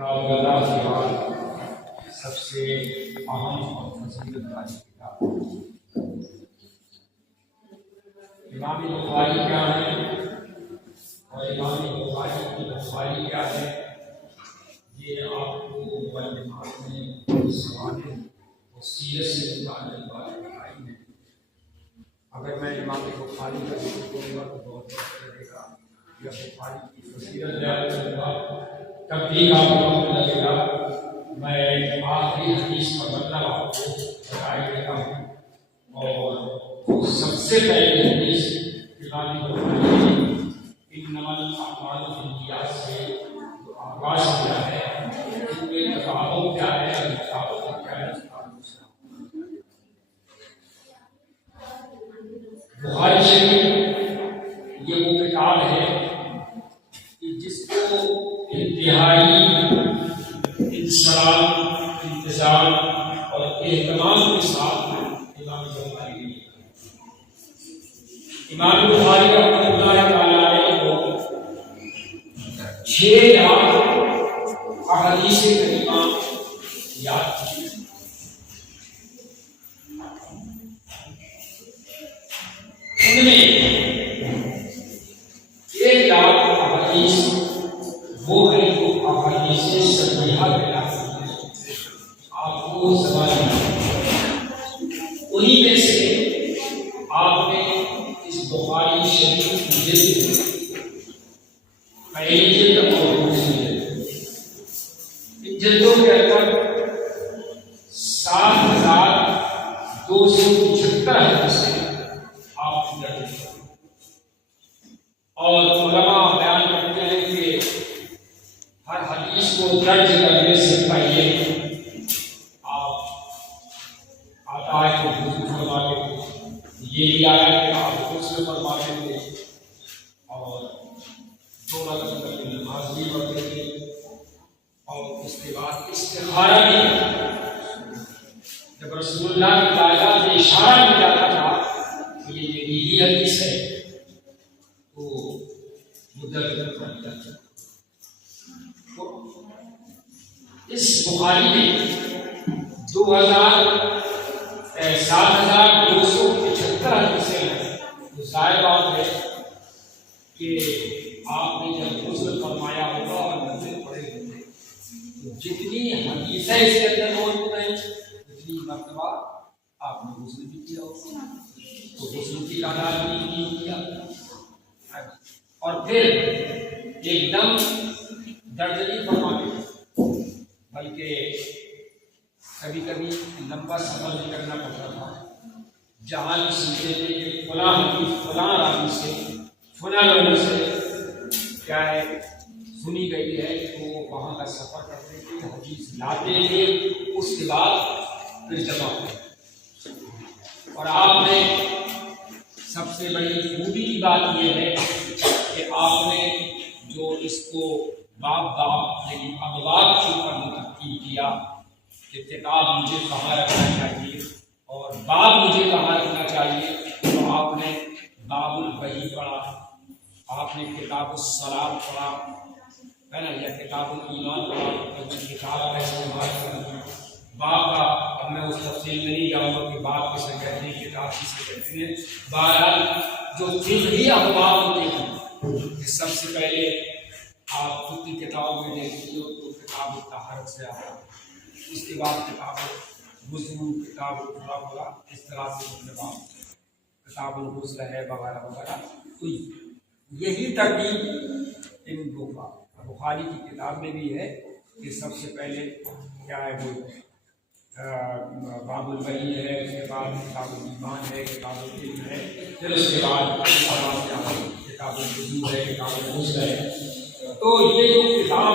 کتاب اللہ کے بعد سب سے اہم اور فضیلت والی کتاب امام بخاری کیا ہے اور امام بخاری کی بخاری کیا ہے، یہ آپ کو مقدمات میں سوال اور سیرت سے متعلق باتیں بتائی ہیں۔ اگر میں امام بخاری کا ذکر کروں گا تو بہت وقت لگے گا، یا بخاری کی فضیلت بیان کروں گا تب بھی آپ کو لگے گا۔ میں آخری حدیث کا مطلب آپ کو بتائے دیتا ہوں، اور سب سے پہلی حدیث امام بخاری انما الاعمال بالنیات سے جو آغاز کیا ہے، ان میں کتابوں کیا ہے اور کتابوں کا کیا ہے۔ بخاری شریف یہ وہ کتاب ہے کہ جس کو انتہائی انصراف، انتظام اور اہتمام کے ساتھ امام بخاری نے امام بخاری رحمۃ اللہ تعالیٰ علیہ کو 6 لاکھ احادیث کریمہ یاد کی۔ ان میں 1 لاکھ احادیث وہ ہے جو احادیث صحیحہ کہلاتی ہیں، آپ کو زبان انہی میں سے آپ نے اس بخاری شریف کی جلد، پہلی جلد اور دوسری جلد، ان جلدوں کے اندر 7,275 حدیثیں آپ کی درج ہیں، اور علماء بیان کرتے ہیں کہ ہر حدیث کو درج کرنے سے پہلے آپ آتا ہے کہ وضو فرماتے تھے، یہ بھی آیا کہ آپ غسل فرماتے تھے، اور 2 رکعت کی نماز بھی پڑھتے تھے، اور اس کے بعد استخارہ بھی جب رسول اللہ کی تعالیٰ سے اشارہ بھی جاتا تھا کہ یہ میری ہی حدیث ہے تو وہ درج کر دیا تھا۔ اس بخاری میں 7,275 حدیثیں ہیں، تو ظاہر بات ہے کہ آپ نے جب غسل فرمایا ہوگا اور نفل پڑھے ہوئے تو جتنی حدیثیں اس کے اندر موجود ہیں اتنی مرتبہ آپ نے غسل بھی کیا ہوگا، تو غسل کی تعداد بھی کی ہوگی آپ، اور پھر ایک دم درج نہیں فرماتے بلکہ کبھی کبھی لمبا سفر بھی کرنا پڑتا تھا، جہاں بھی سنتے تھے کہ فلاں حدیث فلاں راوی سے فلاں راوی سے کیا ہے سنی گئی ہے، تو وہاں کا سفر کرتے تھے، حدیث لاتے تھے، اس کے بعد پھر جمع ہوتے۔ اور آپ نے سب سے بڑی خوبی کی بات یہ ہے کہ آپ نے جو اس کو باب یعنی ابواب کے اوپر منتخب کیا کہ کتاب مجھے کہاں رکھنا چاہیے اور باب مجھے کہاں رکھنا چاہیے، تو آپ نے باب الوحی پڑھا، آپ نے کتاب الصلاۃ پڑھا ہے نا، یا کتاب الایمان پڑھا، کتاب کا استعمال کرنا باب کا۔ اب میں اس تفصیل میں نہیں جاؤں گا کہ باب کسے کہتے ہیں، کتاب کسے کہتے ہیں۔ بہرحال جو فقہی ابواب ہوتے ہیں کہ سب سے پہلے آپ خود کی کتابوں میں دیکھتی ہو تو کتاب الطہارت سے آتا ہے، اس کے بعد کتاب وضو، کتاب الطہارت، اس طرح سے مطلب کتاب الغسل ہے وغیرہ وغیرہ۔ تو یہی ترتیب ان بخاری کی کتاب میں بھی ہے کہ سب سے پہلے کیا ہے وہ باب الوحی ہے، اس کے بعد کتاب الایمان ہے، کتاب العلم ہے، پھر اس کے بعد کتاب الوضو ہے، کتاب الغسل ہے۔ تو یہ جو کتاب